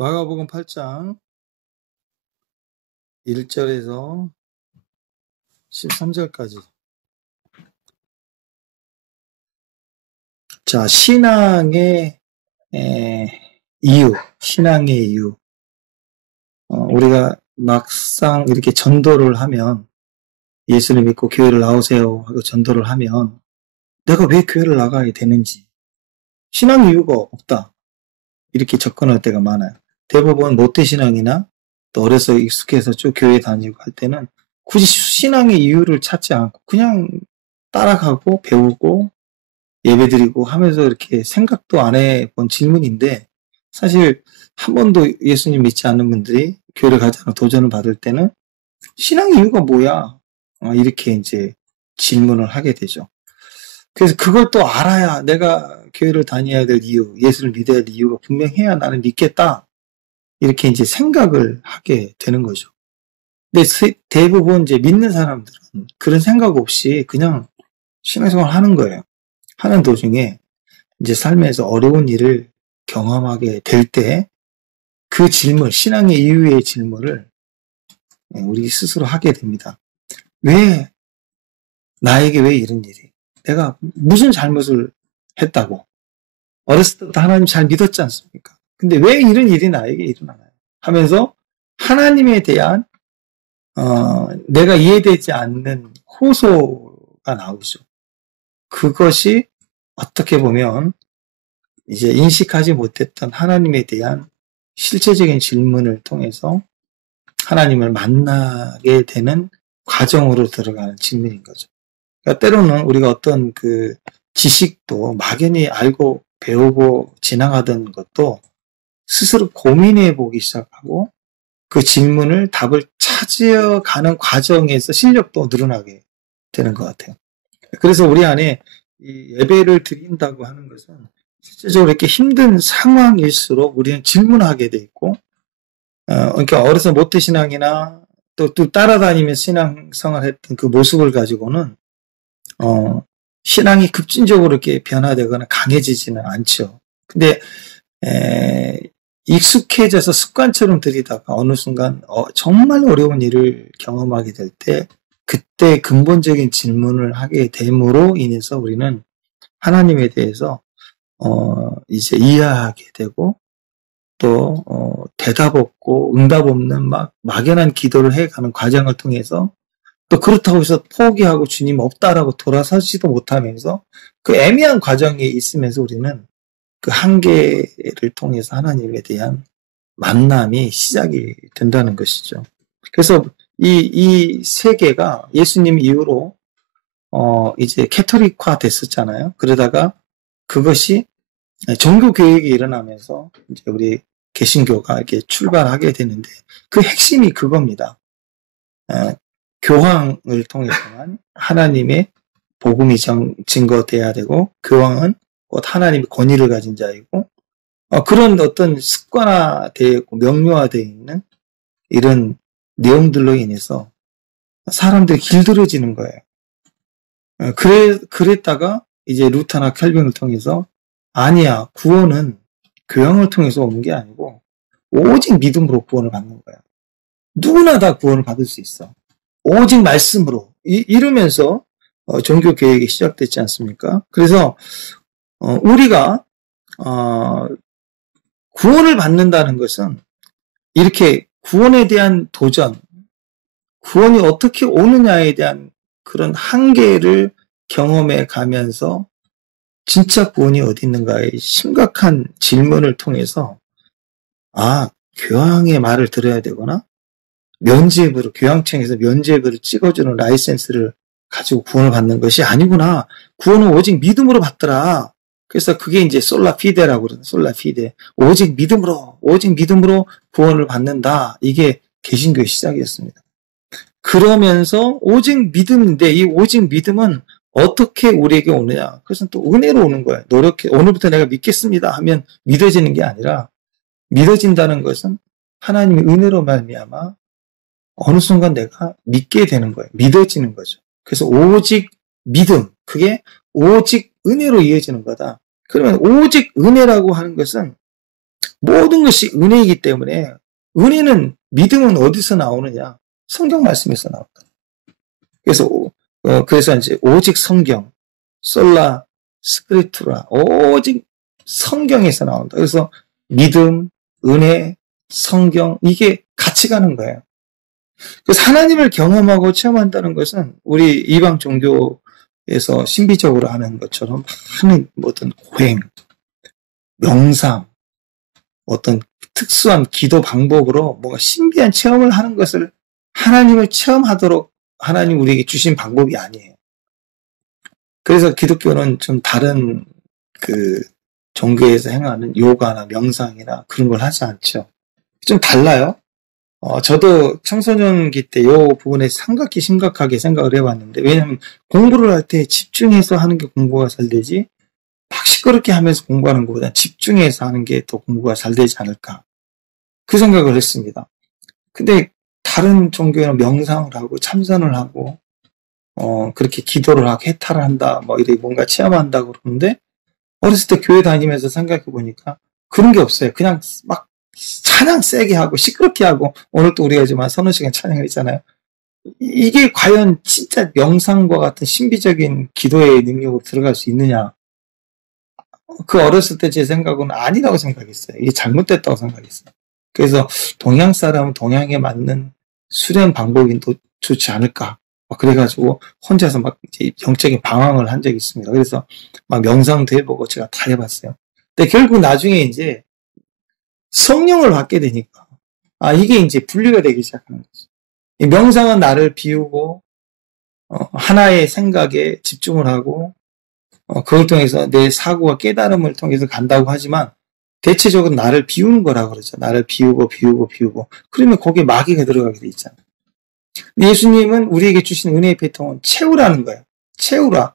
마가복음 8장 1절에서 13절까지. 자, 신앙의 이유. 우리가 막상 이렇게 전도를 하면, 예수를 믿고 교회를 나오세요 하고 전도를 하면 내가 왜 교회를 나가야 되는지, 신앙 이유가 없다, 이렇게 접근할 때가 많아요. 대부분 모태신앙이나 또 어려서 익숙해서 쭉 교회 다니고 할 때는 굳이 신앙의 이유를 찾지 않고 그냥 따라가고 배우고 예배드리고 하면서 이렇게 생각도 안 해본 질문인데, 사실 한 번도 예수님 믿지 않는 분들이 교회를 가지 않고 도전을 받을 때는 신앙의 이유가 뭐야? 이렇게 이제 질문을 하게 되죠. 그래서 그걸 또 알아야 내가 교회를 다녀야 될 이유, 예수를 믿어야 될 이유가 분명해야 나는 믿겠다, 이렇게 이제 생각을 하게 되는 거죠. 근데 대부분 이제 믿는 사람들은 그런 생각 없이 그냥 신앙생활 하는 거예요. 하는 도중에 이제 삶에서 어려운 일을 경험하게 될 때 그 질문, 신앙의 이유의 질문을 우리 스스로 하게 됩니다. 나에게 왜 이런 일이? 내가 무슨 잘못을 했다고? 어렸을 때부터 하나님 잘 믿었지 않습니까? 근데 왜 이런 일이 나에게 일어나나요? 하면서 하나님에 대한 내가 이해되지 않는 호소가 나오죠. 그것이 어떻게 보면 이제 인식하지 못했던 하나님에 대한 실제적인 질문을 통해서 하나님을 만나게 되는 과정으로 들어가는 질문인 거죠. 그러니까 때로는 우리가 어떤 그 지식도 막연히 알고 배우고 지나가던 것도 스스로 고민해 보기 시작하고 그 질문을 답을 찾아가는 과정에서 실력도 늘어나게 되는 것 같아요. 그래서 우리 안에 이 예배를 드린다고 하는 것은 실제적으로 이렇게 힘든 상황일수록 우리는 질문하게 돼 있고, 그러니까 어려서 모태신앙이나 또 따라다니면서 신앙생활 했던 그 모습을 가지고는 신앙이 급진적으로 이렇게 변화되거나 강해지지는 않죠. 근데 익숙해져서 습관처럼 들이다가 어느 순간 정말 어려운 일을 경험하게 될 때, 그때 근본적인 질문을 하게 됨으로 인해서 우리는 하나님에 대해서 이제 이해하게 되고, 또 대답 없고 응답 없는 막연한 기도를 해가는 과정을 통해서, 또 그렇다고 해서 포기하고 주님 없다라고 돌아서지도 못하면서 그 애매한 과정에 있으면서 우리는 그 한계를 통해서 하나님에 대한 만남이 시작이 된다는 것이죠. 그래서 이 세계가 예수님 이후로 이제 캐토릭화 됐었잖아요. 그러다가 그것이 종교 교육이 일어나면서 이제 우리 개신교가 이렇게 출발하게 되는데, 그 핵심이 그겁니다. 교황을 통해서만 하나님의 복음이 증거돼야 되고, 교황은 곧 하나님의 권위를 가진 자이고, 그런 어떤 습관화되어 있고 명료화되어 있는 이런 내용들로 인해서 사람들이 길들여지는 거예요. 그랬다가 이제 루터나 켈빈을 통해서 아니야, 구원은 교황을 통해서 오는 게 아니고 오직 믿음으로 구원을 받는 거야. 누구나 다 구원을 받을 수 있어. 오직 말씀으로. 이러면서 종교 개혁이 시작됐지 않습니까? 그래서 우리가 구원을 받는다는 것은 이렇게 구원에 대한 도전, 구원이 어떻게 오느냐에 대한 그런 한계를 경험해 가면서 진짜 구원이 어디 있는가의 심각한 질문을 통해서, 교황의 말을 들어야 되거나 면죄부로, 교황청에서 면죄부를 찍어주는 라이센스를 가지고 구원을 받는 것이 아니구나. 구원은 오직 믿음으로 받더라. 그래서 그게 이제 솔라피데라고 그러는, 솔라피데. 오직 믿음으로 구원을 받는다. 이게 개신교의 시작이었습니다. 그러면서 오직 믿음인데, 이 오직 믿음은 어떻게 우리에게 오느냐? 그것은 또 은혜로 오는 거예요. 오늘부터 내가 믿겠습니다 하면 믿어지는 게 아니라, 믿어진다는 것은 하나님의 은혜로 말미암아 어느 순간 내가 믿게 되는 거예요. 믿어지는 거죠. 그래서 오직 믿음, 그게 오직 은혜로 이어지는 거다. 그러면 오직 은혜라고 하는 것은 모든 것이 은혜이기 때문에 은혜는 믿음은 어디서 나오느냐? 성경 말씀에서 나온다. 그래서 이제 오직 성경, 솔라 스크립투라, 오직 성경에서 나온다. 그래서 믿음, 은혜, 성경 이게 같이 가는 거예요. 그래서 하나님을 경험하고 체험한다는 것은 우리 이방 종교에서 신비적으로 하는 것처럼 많은 어떤 고행, 명상, 어떤 특수한 기도 방법으로 뭔가 신비한 체험을 하는 것을 하나님을 체험하도록 하나님 우리에게 주신 방법이 아니에요. 그래서 기독교는 좀 다른 그 종교에서 행하는 요가나 명상이나 그런 걸 하지 않죠. 좀 달라요. 저도 청소년기 때 요 부분에 심각하게 생각을 해봤는데, 왜냐하면 공부를 할 때 집중해서 하는 게 공부가 잘 되지, 막 시끄럽게 하면서 공부하는 것보다 집중해서 하는 게 더 공부가 잘 되지 않을까. 그 생각을 했습니다. 근데 다른 종교는 명상을 하고 참선을 하고, 그렇게 기도를 하고 해탈을 한다, 뭐 이렇게 뭔가 체험한다고 그러는데, 어렸을 때 교회 다니면서 생각해 보니까 그런 게 없어요. 그냥 막 찬양 세게 하고 시끄럽게 하고, 오늘 또 우리가 지금 한 서너 시간 찬양을 했잖아요. 이게 과연 진짜 명상과 같은 신비적인 기도의 능력으로 들어갈 수 있느냐? 그 어렸을 때 제 생각은 아니라고 생각했어요. 이게 잘못됐다고 생각했어요. 그래서 동양 사람은 동양에 맞는 수련 방법이 더 좋지 않을까. 그래가지고 혼자서 막 이제 영적인 방황을 한 적이 있습니다. 그래서 막 명상도 해보고 제가 다 해봤어요. 근데 결국 나중에 이제 성령을 받게 되니까, 이게 이제 분리가 되기 시작하는 거죠. 이 명상은 나를 비우고, 하나의 생각에 집중을 하고, 그걸 통해서 내 사고와 깨달음을 통해서 간다고 하지만, 대체적으로 나를 비우는 거라고 그러죠. 나를 비우고. 그러면 거기에 마귀가 들어가게 돼 있잖아요. 예수님은 우리에게 주신 은혜의 배통은 채우라는 거예요. 채우라.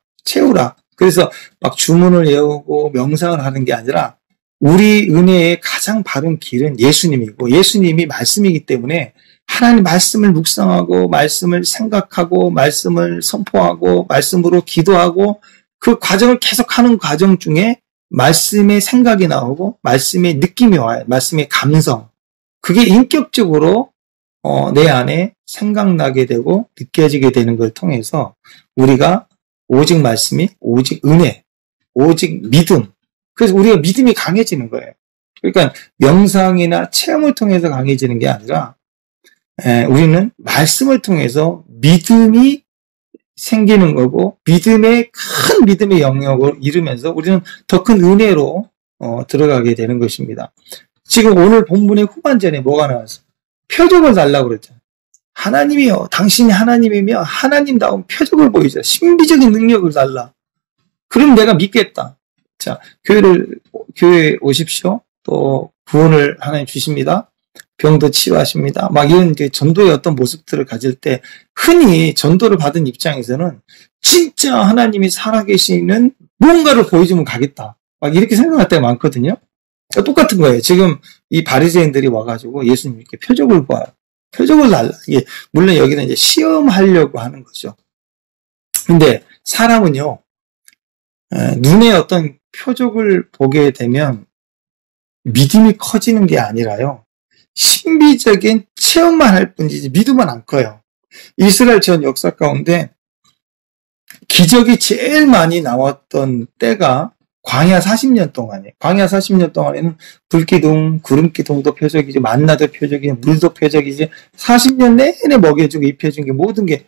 그래서 막 주문을 외우고 명상을 하는 게 아니라, 우리 은혜의 가장 바른 길은 예수님이고, 예수님이 말씀이기 때문에 하나님 말씀을 묵상하고, 말씀을 생각하고, 말씀을 선포하고, 말씀으로 기도하고, 그 과정을 계속하는 과정 중에 말씀의 생각이 나오고, 말씀의 느낌이 와요. 말씀의 감성. 그게 인격적으로 내 안에 생각나게 되고 느껴지게 되는 걸 통해서 우리가 오직 말씀이, 오직 은혜, 오직 믿음. 그래서 우리가 믿음이 강해지는 거예요. 그러니까 명상이나 체험을 통해서 강해지는 게 아니라, 우리는 말씀을 통해서 믿음이 생기는 거고, 큰 믿음의 영역을 이루면서 우리는 더 큰 은혜로 들어가게 되는 것입니다. 지금 오늘 본문의 후반전에 뭐가 나왔어요? 표적을 달라고 그랬잖아요. 하나님이요, 당신이 하나님이며 하나님다운 표적을 보이자. 신비적인 능력을 달라. 그럼 내가 믿겠다. 자, 교회에 오십시오. 또 구원을 하나님 주십니다. 병도 치유하십니다. 막 이런 전도의 어떤 모습들을 가질 때, 흔히 전도를 받은 입장에서는 진짜 하나님이 살아계시는 무언가를 보여주면 가겠다. 막 이렇게 생각할 때가 많거든요. 똑같은 거예요. 지금 이 바리새인들이 와가지고 예수님 이렇게 표적을 봐요. 표적을 달라. 이게 물론 여기는 이제 시험하려고 하는 거죠. 근데 사람은요, 눈에 어떤 표적을 보게 되면 믿음이 커지는 게 아니라요, 신비적인 체험만 할 뿐이지 믿음은 안 커요. 이스라엘 전 역사 가운데 기적이 제일 많이 나왔던 때가 광야 40년 동안이에요. 광야 40년 동안에는 불기둥, 구름기둥도 표적이지, 만나도 표적이지, 물도 표적이지, 40년 내내 먹여주고 입혀준 게 모든 게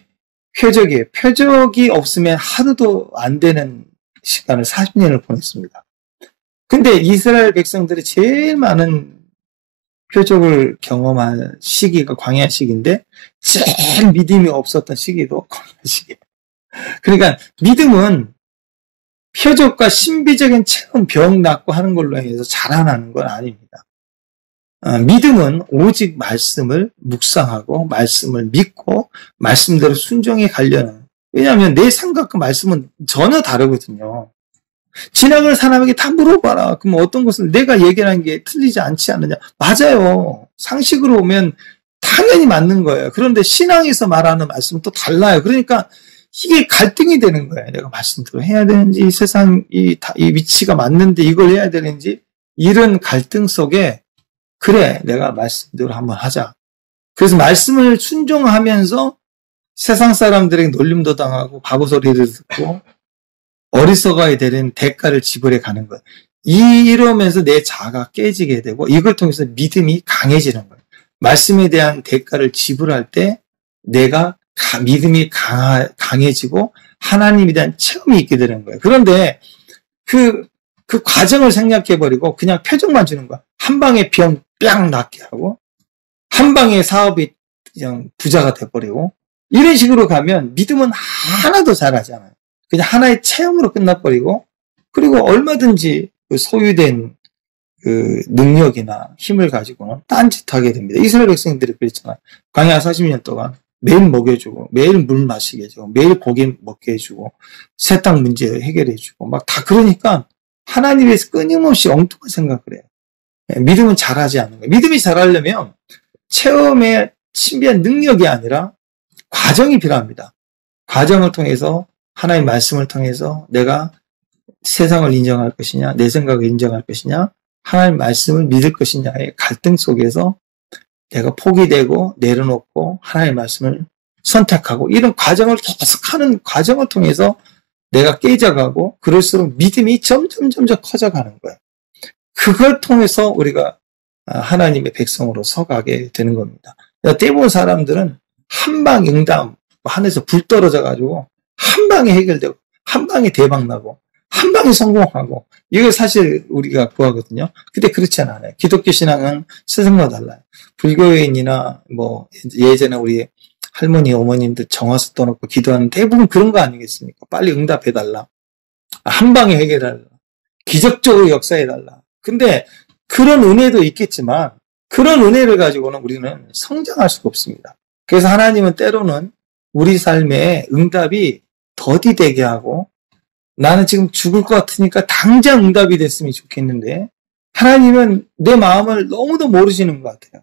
표적이에요. 표적이 없으면 하루도 안 되는 시간을 40년을 보냈습니다. 근데 이스라엘 백성들이 제일 많은 표적을 경험한 시기가 광야 시기인데, 제일 믿음이 없었던 시기도 광야 시기예요. 그러니까 믿음은 표적과 신비적인 체험, 병 낫고 하는 걸로 해서 자라나는 건 아닙니다. 믿음은 오직 말씀을 묵상하고 말씀을 믿고 말씀대로 순종해 가려는, 왜냐하면 내 생각과 말씀은 전혀 다르거든요. 지나갈 사람에게 다 물어봐라. 그럼 어떤 것은 내가 얘기하는 게 틀리지 않지 않느냐. 맞아요. 상식으로 보면 당연히 맞는 거예요. 그런데 신앙에서 말하는 말씀은 또 달라요. 그러니까 이게 갈등이 되는 거예요. 내가 말씀대로 해야 되는지, 세상 이 위치가 맞는데 이걸 해야 되는지, 이런 갈등 속에 그래, 내가 말씀대로 한번 하자. 그래서 말씀을 순종하면서 세상 사람들에게 놀림도 당하고 바보 소리를 듣고 어리석어야 되는 대가를 지불해 가는 거예요. 이러면서 내 자아가 깨지게 되고 이걸 통해서 믿음이 강해지는 거예요. 말씀에 대한 대가를 지불할 때 내가 믿음이 강해지고 하나님에 대한 체험이 있게 되는 거예요. 그런데 그 과정을 생략해버리고 그냥 표정만 주는 거야. 한 방에 병 뺨 낫게 하고 한 방에 사업이 그냥 부자가 돼버리고 이런 식으로 가면 믿음은 하나도 잘하지 않아요. 그냥 하나의 체험으로 끝나버리고 그리고 얼마든지 그 소유된 그 능력이나 힘을 가지고는 딴짓하게 됩니다. 이스라엘 백성들이 그랬잖아요. 광야 40년 동안 매일 먹여주고 매일 물 마시게 해주고 매일 고기 먹게 해주고 세탁 문제 해결해주고 막 다 그러니까 하나님에서 끊임없이 엉뚱한 생각을 해요. 믿음은 잘하지 않는 거예요. 믿음이 잘하려면 체험의 신비한 능력이 아니라 과정이 필요합니다. 과정을 통해서 하나님의 말씀을 통해서 내가 세상을 인정할 것이냐 내 생각을 인정할 것이냐 하나님의 말씀을 믿을 것이냐의 갈등 속에서 내가 포기되고 내려놓고 하나님의 말씀을 선택하고 이런 과정을 계속하는 과정을 통해서 내가 깨져가고 그럴수록 믿음이 점점 커져가는 거예요. 그걸 통해서 우리가 하나님의 백성으로 서가게 되는 겁니다. 대부분 사람들은 한방 응답, 하늘에서 불 떨어져가지고 한 방에 해결되고 한 방에 대박나고 한 방에 성공하고 이걸 사실 우리가 구하거든요. 근데 그렇지 않아요. 기독교 신앙은 세상과 달라요. 불교인이나 뭐 예전에 우리 할머니 어머님들 정화수 떠놓고 기도하는 대부분 그런 거 아니겠습니까? 빨리 응답해달라. 한 방에 해결해달라. 기적적으로 역사해달라. 근데 그런 은혜도 있겠지만 그런 은혜를 가지고는 우리는 성장할 수가 없습니다. 그래서 하나님은 때로는 우리 삶에 응답이 더디되게 하고 나는 지금 죽을 것 같으니까 당장 응답이 됐으면 좋겠는데 하나님은 내 마음을 너무도 모르시는 것 같아요.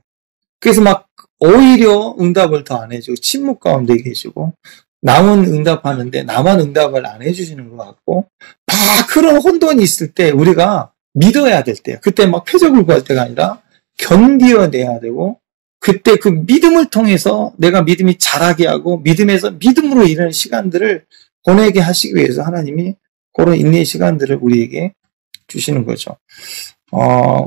그래서 막 오히려 응답을 더 안 해주고 침묵 가운데 계시고 남은 응답하는데 나만 응답을 안 해주시는 것 같고 막 그런 혼돈이 있을 때 우리가 믿어야 될 때요. 그때 막 표적을 구할 때가 아니라 견디어내야 되고 그때 그 믿음을 통해서 내가 믿음이 자라게 하고 믿음에서 믿음으로 이르는 시간들을 보내게 하시기 위해서 하나님이 그런 인내의 시간들을 우리에게 주시는 거죠.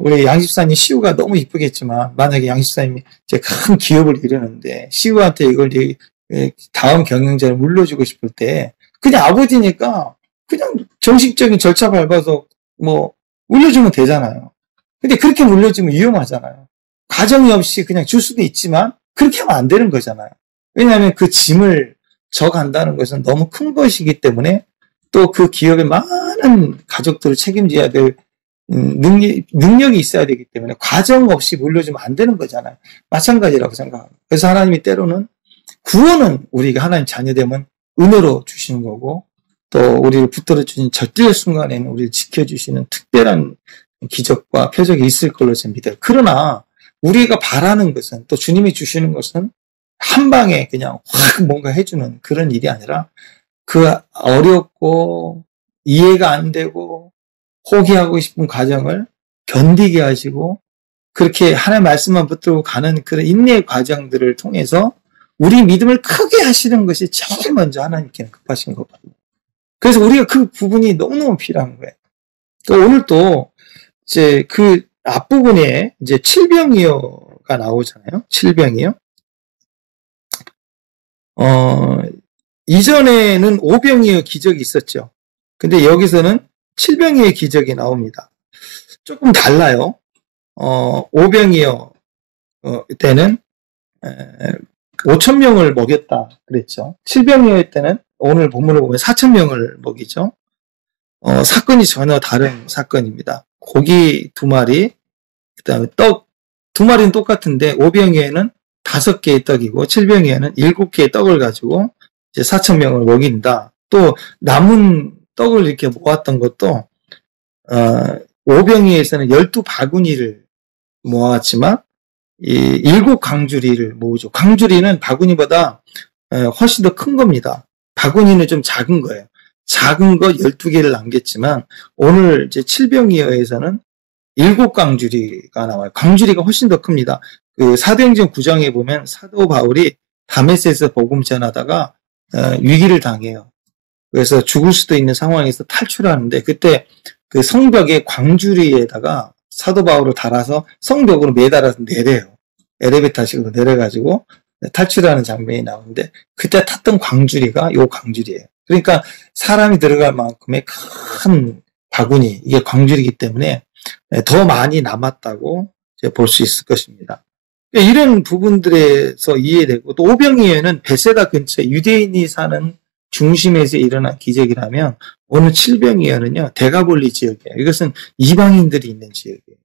우리 양집사님 시우가 너무 이쁘겠지만 만약에 양집사님이 이제 큰 기업을 이루는데 시우한테 이걸 다음 경영자를 물려주고 싶을 때 그냥 아버지니까 그냥 정식적인 절차 밟아서 뭐 물려주면 되잖아요. 근데 그렇게 물려주면 위험하잖아요. 과정이 없이 그냥 줄 수도 있지만 그렇게 하면 안 되는 거잖아요. 왜냐하면 그 짐을 져간다는 것은 너무 큰 것이기 때문에 또 그 기업의 많은 가족들을 책임져야 될 능력이 있어야 되기 때문에 과정 없이 물려주면 안 되는 거잖아요. 마찬가지라고 생각합니다. 그래서 하나님이 때로는 구원은 우리가 하나님 자녀되면 은혜로 주시는 거고 또 우리를 붙들어 주신 절대의 순간에는 우리를 지켜주시는 특별한 기적과 표적이 있을 걸로 저는 믿어요. 그러나 우리가 바라는 것은 또 주님이 주시는 것은 한 방에 그냥 확 뭔가 해주는 그런 일이 아니라 그 어렵고 이해가 안 되고 포기하고 싶은 과정을 견디게 하시고 그렇게 하나님의 말씀만 붙들고 가는 그런 인내의 과정들을 통해서 우리 믿음을 크게 하시는 것이 제일 먼저 하나님께는 급하신 거거든요. 그래서 우리가 그 부분이 너무너무 필요한 거예요. 그러니까 오늘 또 이제 그 앞부분에 이제 칠병이어가 나오잖아요. 칠병이요. 이전에는 오병이어 기적이 있었죠. 근데 여기서는 칠병이어 기적이 나옵니다. 조금 달라요. 오병이어 때는 5,000명을 먹였다 그랬죠. 칠병이어 때는 오늘 본문을 보면 4,000명을 먹이죠. 사건이 전혀 다른 사건입니다. 고기 2마리, 그 다음에 떡 2마리는 똑같은데 오병이어는 5개의 떡이고 칠병이어는 7개의 떡을 가지고 이제 4,000명을 먹인다. 또 남은 떡을 이렇게 모았던 것도 오병이어에서는 12바구니를 모았지만 이 7강주리를 모으죠. 강주리는 바구니보다 훨씬 더 큰 겁니다. 바구니는 좀 작은 거예요. 작은 거 12개를 남겼지만 오늘 이제 칠병이어에서는 일곱 광주리가 나와요. 광주리가 훨씬 더 큽니다. 그 사도행전 9장에 보면 사도 바울이 다메섹에서 복음 전하다가 위기를 당해요. 그래서 죽을 수도 있는 상황에서 탈출하는데 그때 그 성벽에 광주리에다가 사도 바울을 달아서 성벽으로 매달아서 내려요. 엘리베이터 타시고 내려가지고 탈출하는 장면이 나오는데 그때 탔던 광주리가 요 광주리예요. 그러니까 사람이 들어갈 만큼의 큰 바구니, 이게 광주리이기 때문에 더 많이 남았다고 볼 수 있을 것입니다. 이런 부분들에서 이해되고 또 오병이어는 베세다 근처에 유대인이 사는 중심에서 일어난 기적이라면 오늘 칠병이어는요 데가볼리 지역이에요. 이것은 이방인들이 있는 지역이에요.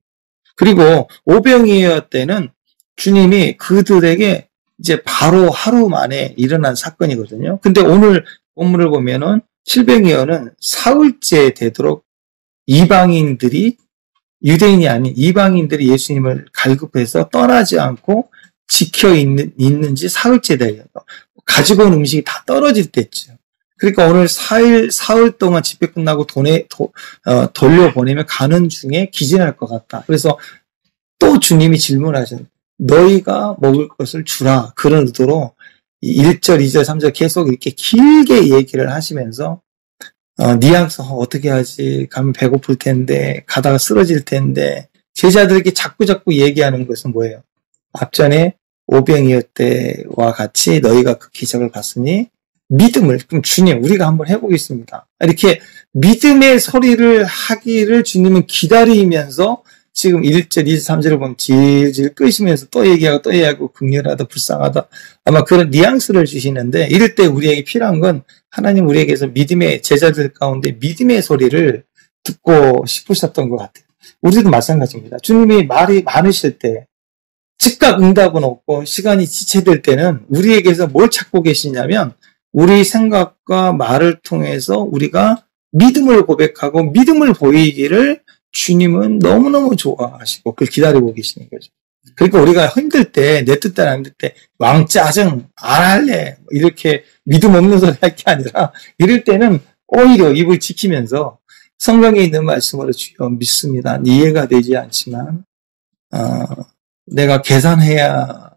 그리고 오병이어 때는 주님이 그들에게 이제 바로 하루 만에 일어난 사건이거든요. 근데 오늘 본문을 보면은 칠병이어는 사흘째 되도록 이방인들이 유대인이 아닌 이방인들이 예수님을 갈급해서 떠나지 않고 지켜 있는지 사흘째 돼요. 가지고 온 음식이 다 떨어질 때죠. 그러니까 오늘 사흘 동안 집회 끝나고 돌려보내면 가는 중에 기진할 것 같다. 그래서 또 주님이 질문하셨어요. 너희가 먹을 것을 주라. 그런 의도로 1절, 2절, 3절 계속 이렇게 길게 얘기를 하시면서 뉘앙스 어떻게 하지? 가면 배고플 텐데, 가다가 쓰러질 텐데, 제자들에게 자꾸 얘기하는 것은 뭐예요? 앞전에 오병이어 때와 같이 너희가 그 기적을 봤으니 믿음을, 그럼 주님, 우리가 한번 해보겠습니다. 이렇게 믿음의 소리를 하기를 주님은 기다리면서 지금 1절, 2절, 3절을 보면 질질 끄시면서 또 얘기하고 긍휼하다, 불쌍하다. 아마 그런 뉘앙스를 주시는데 이럴 때 우리에게 필요한 건 하나님 우리에게서 믿음의 제자들 가운데 믿음의 소리를 듣고 싶으셨던 것 같아요. 우리도 마찬가지입니다. 주님이 말이 많으실 때 즉각 응답은 없고 시간이 지체될 때는 우리에게서 뭘 찾고 계시냐면 우리 생각과 말을 통해서 우리가 믿음을 고백하고 믿음을 보이기를 주님은 너무너무 좋아하시고 그걸 기다리고 계시는 거죠. 그러니까 우리가 힘들 때, 내 뜻대로 안 힘들 때 왕짜증 안 할래 이렇게 믿음 없는 소리 할 게 아니라 이럴 때는 오히려 입을 지키면서 성경에 있는 말씀으로 주여 믿습니다. 이해가 되지 않지만 내가 계산해야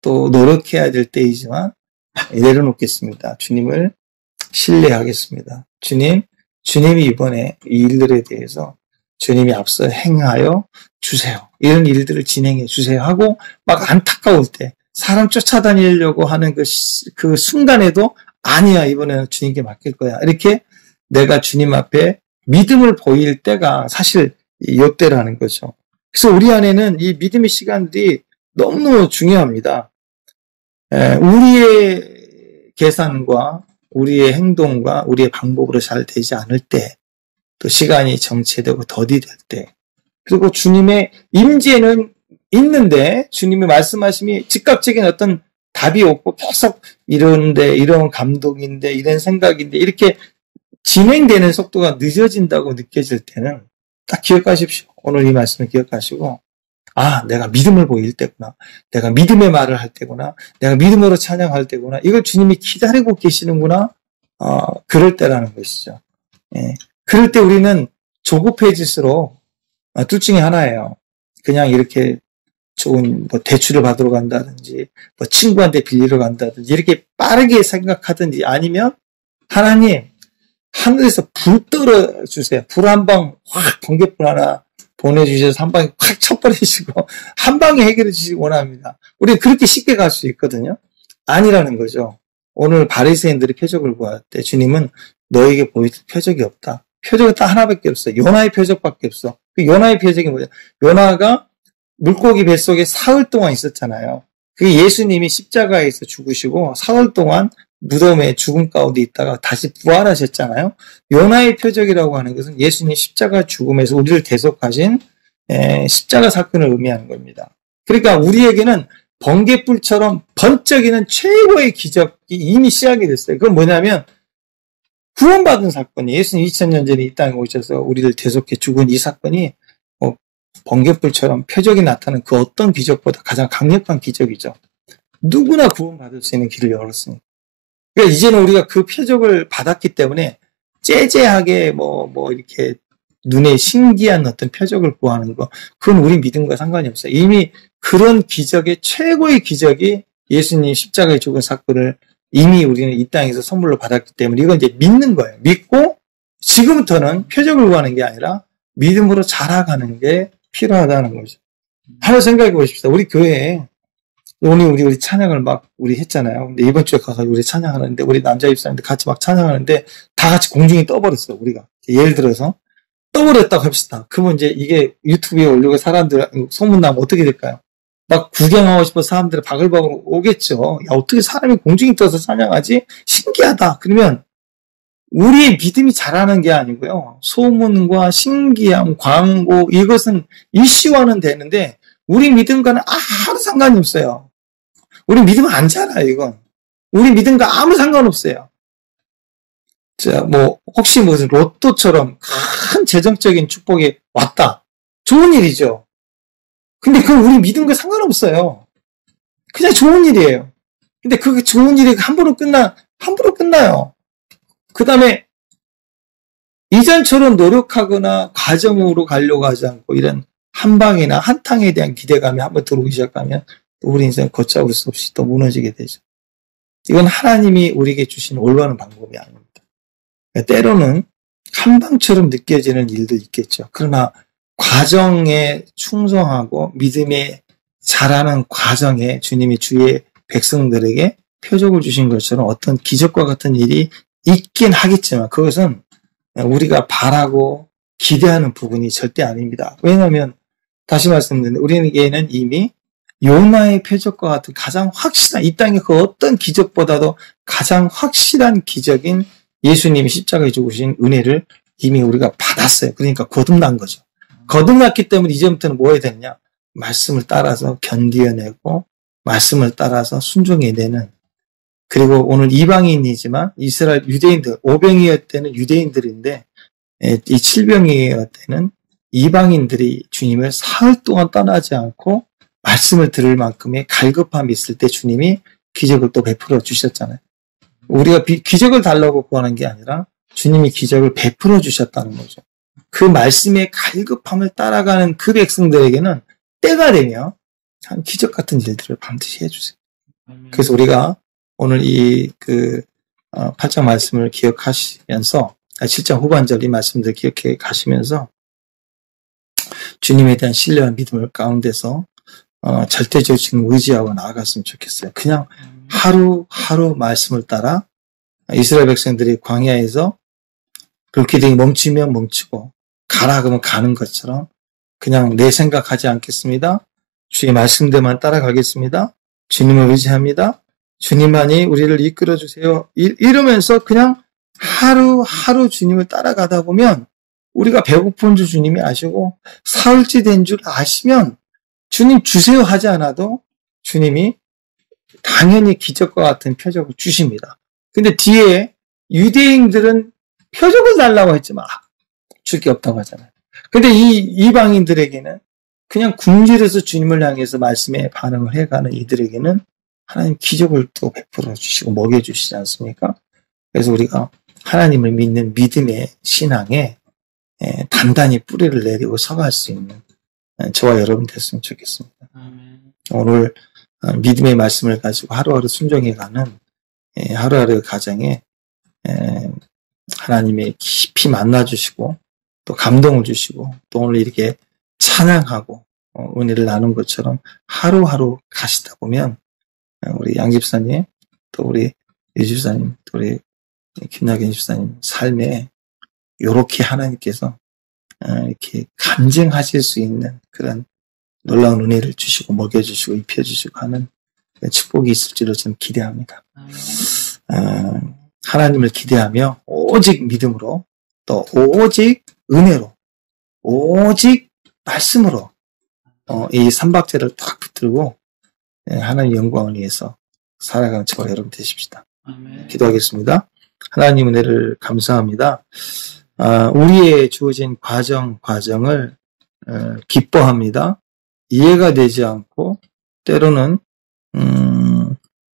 또 노력해야 될 때이지만 내려놓겠습니다. 주님을 신뢰하겠습니다. 주님이 이번에 이 일들에 대해서 주님이 앞서 행하여 주세요. 이런 일들을 진행해 주세요 하고 막 안타까울 때 사람 쫓아다니려고 하는 그 순간에도 아니야 이번에는 주님께 맡길 거야. 이렇게 내가 주님 앞에 믿음을 보일 때가 사실 이때라는 거죠. 그래서 우리 안에는 이 믿음의 시간들이 너무너무 중요합니다. 우리의 계산과 우리의 행동과 우리의 방법으로 잘 되지 않을 때 또 시간이 정체되고 더디될 때 그리고 주님의 임재는 있는데 주님의 말씀하심이 즉각적인 어떤 답이 없고 계속 이런 감동인데 이런 생각인데 이렇게 진행되는 속도가 늦어진다고 느껴질 때는 딱 기억하십시오. 오늘 이 말씀을 기억하시고 내가 믿음을 보일 때구나. 내가 믿음의 말을 할 때구나. 내가 믿음으로 찬양할 때구나. 이걸 주님이 기다리고 계시는구나. 그럴 때라는 것이죠. 예. 그럴 때 우리는 조급해질수록 둘 중에 하나예요. 그냥 이렇게 좋은 대출을 받으러 간다든지 친구한테 빌리러 간다든지 이렇게 빠르게 생각하든지 아니면 하나님 하늘에서 불 떨어주세요. 불 한 방 확 번개불 하나 보내주셔서 한 방에 확 쳐버리시고 한 방에 해결해 주시기 원합니다. 우리는 그렇게 쉽게 갈 수 있거든요. 아니라는 거죠. 오늘 바리새인들이 표적을 보았을 때 주님은 너에게 보일 표적이 없다. 표적은 딱 하나밖에 없어. 요나의 표적밖에 없어. 그 요나의 표적이 뭐냐? 요나가 물고기 뱃속에 사흘 동안 있었잖아요. 그게 예수님이 십자가에서 죽으시고 사흘 동안 무덤에 죽음 가운데 있다가 다시 부활하셨잖아요. 요나의 표적이라고 하는 것은 예수님 십자가 죽음에서 우리를 대속하신 십자가 사건을 의미하는 겁니다. 그러니까 우리에게는 번개불처럼 번쩍이는 최고의 기적이 이미 시작이 됐어요. 그건 뭐냐면 구원받은 사건이 예수님 2000년 전에 이 땅에 오셔서 우리를 대속해 죽은 이 사건이 번개불처럼 표적이 나타나는 그 어떤 기적보다 가장 강력한 기적이죠. 누구나 구원받을 수 있는 길을 열었습니다. 그러니까 이제는 우리가 그 표적을 받았기 때문에 째째하게 이렇게 눈에 신기한 어떤 표적을 구하는 거, 그건 우리 믿음과 상관이 없어요. 이미 그런 기적의 최고의 기적이 예수님 십자가에 죽은 사건을 이미 우리는 이 땅에서 선물로 받았기 때문에 이건 이제 믿는 거예요. 믿고 지금부터는 표적을 구하는 게 아니라 믿음으로 자라가는 게 필요하다는 거죠. 한번 생각해 보십시다. 우리 교회에 오늘 우리 찬양을 막 우리 했잖아요. 근데 이번 주에 가서 우리 찬양하는데 우리 남자 입사님들 같이 막 찬양하는데 다 같이 공중에 떠버렸어요. 우리가 예를 들어서 떠버렸다고 합시다. 그러면 이제 이게 유튜브에 올리고 사람들 소문나면 어떻게 될까요? 막 구경하고 싶어 사람들이 바글바글 오겠죠. 야, 어떻게 사람이 공중에 떠서 찬양하지? 신기하다. 그러면 우리의 믿음이 자라는 게 아니고요. 소문과 신기함, 광고 이것은 이슈화는 되는데 우리 믿음과는 아무 상관이 없어요. 우리 믿음 안 자라요, 이건. 우리 믿음과 아무 상관없어요. 자, 뭐, 혹시 무슨 로또처럼 큰 재정적인 축복이 왔다. 좋은 일이죠. 근데 그건 우리 믿음과 상관없어요. 그냥 좋은 일이에요. 근데 그게 좋은 일이 함부로 끝나요. 그 다음에 이전처럼 노력하거나 과정으로 가려고 하지 않고 이런 한방이나 한탕에 대한 기대감이 한번 들어오기 시작하면 우리 인생 걷잡을 수 없이 또 무너지게 되죠. 이건 하나님이 우리에게 주신 올바른 방법이 아닙니다. 때로는 한방처럼 느껴지는 일도 있겠죠. 그러나 과정에 충성하고 믿음에 자라는 과정에 주님이 주의 백성들에게 표적을 주신 것처럼 어떤 기적과 같은 일이 있긴 하겠지만 그것은 우리가 바라고 기대하는 부분이 절대 아닙니다. 왜냐하면 다시 말씀드리는데 우리에게는 이미 요나의 표적과 같은 가장 확실한 이 땅의 그 어떤 기적보다도 가장 확실한 기적인 예수님이 십자가에 죽으신 은혜를 이미 우리가 받았어요. 그러니까 거듭난 거죠. 거듭났기 때문에 이제부터는 뭐 해야 되느냐? 말씀을 따라서 견디어내고 말씀을 따라서 순종해내는 그리고 오늘 이방인이지만 이스라엘 유대인들, 오병이어 때는 유대인들인데 이 칠병이어 때는 이방인들이 주님을 사흘 동안 떠나지 않고 말씀을 들을 만큼의 갈급함이 있을 때 주님이 기적을 또 베풀어 주셨잖아요. 우리가 기적을 달라고 구하는 게 아니라 주님이 기적을 베풀어 주셨다는 거죠. 그 말씀의 갈급함을 따라가는 그 백성들에게는 때가 되면 참 기적 같은 일들을 반드시 해주세요. 그래서 우리가 오늘 이 8장 말씀을 기억하시면서 7장 후반절 이 말씀들 기억해 가시면서 주님에 대한 신뢰와 믿음을 가운데서 절대적으로 지금 의지하고 나아갔으면 좋겠어요. 그냥 하루하루 말씀을 따라 이스라엘 백성들이 광야에서 불기둥이 멈추면 멈추고 가라 그러면 가는 것처럼 그냥 내 생각하지 않겠습니다. 주의 말씀대로만 따라가겠습니다. 주님을 의지합니다. 주님만이 우리를 이끌어 주세요. 이러면서 그냥 하루하루 주님을 따라가다 보면 우리가 배고픈 줄 주님이 아시고 사흘째 된 줄 아시면 주님 주세요 하지 않아도 주님이 당연히 기적과 같은 표적을 주십니다. 근데 뒤에 유대인들은 표적을 달라고 했지만 줄 게 없다고 하잖아요. 근데 이 이방인들에게는 그냥 굶주려서 주님을 향해서 말씀에 반응을 해가는 이들에게는 하나님 기적을 또 베풀어 주시고 먹여주시지 않습니까? 그래서 우리가 하나님을 믿는 믿음의 신앙에 단단히 뿌리를 내리고 서갈 수 있는 저와 여러분 됐으면 좋겠습니다. 오늘 믿음의 말씀을 가지고 하루하루 순종해가는 하루하루 가정에 하나님의 깊이 만나주시고 또 감동을 주시고 또 오늘 이렇게 찬양하고 은혜를 나눈 것처럼 하루하루 가시다 보면 우리 양 집사님 또 우리 유 집사님 또 우리 김나경 집사님 삶에 요렇게 하나님께서 이렇게 간증하실 수 있는 그런 놀라운 은혜를 주시고 먹여주시고 입혀주시고 하는 축복이 있을 줄로 저는 기대합니다. 하나님을 기대하며 오직 믿음으로 또 오직 은혜로 오직 말씀으로 이 삼박자를 딱 붙들고 하나님 영광을 위해서 살아가는 저와 여러분 되십시다. 기도하겠습니다. 하나님 은혜를 감사합니다. 우리의 주어진 과정을 기뻐합니다. 이해가 되지 않고 때로는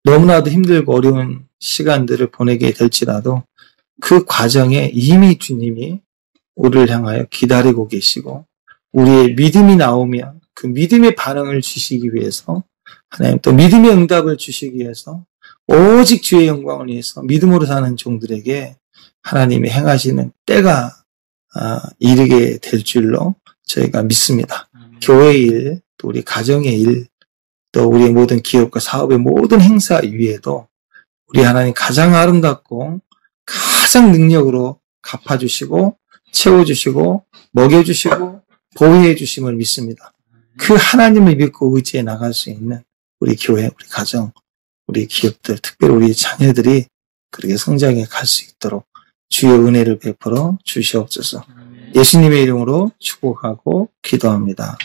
너무나도 힘들고 어려운 시간들을 보내게 될지라도 그 과정에 이미 주님이 우리를 향하여 기다리고 계시고 우리의 믿음이 나오면 그 믿음의 반응을 주시기 위해서 하나님 또 믿음의 응답을 주시기 위해서 오직 주의 영광을 위해서 믿음으로 사는 종들에게 하나님이 행하시는 때가 이르게 될 줄로 저희가 믿습니다. 교회의 일, 또 우리 가정의 일, 또 우리의 모든 기업과 사업의 모든 행사 위에도 우리 하나님 가장 아름답고 가장 능력으로 갚아주시고 채워주시고 먹여주시고 보호해 주심을 믿습니다. 그 하나님을 믿고 의지해 나갈 수 있는 우리 교회, 우리 가정, 우리 기업들, 특별히 우리 자녀들이 그렇게 성장해 갈 수 있도록 주의 은혜를 베풀어 주시옵소서. 예수님의 이름으로 축복하고 기도합니다.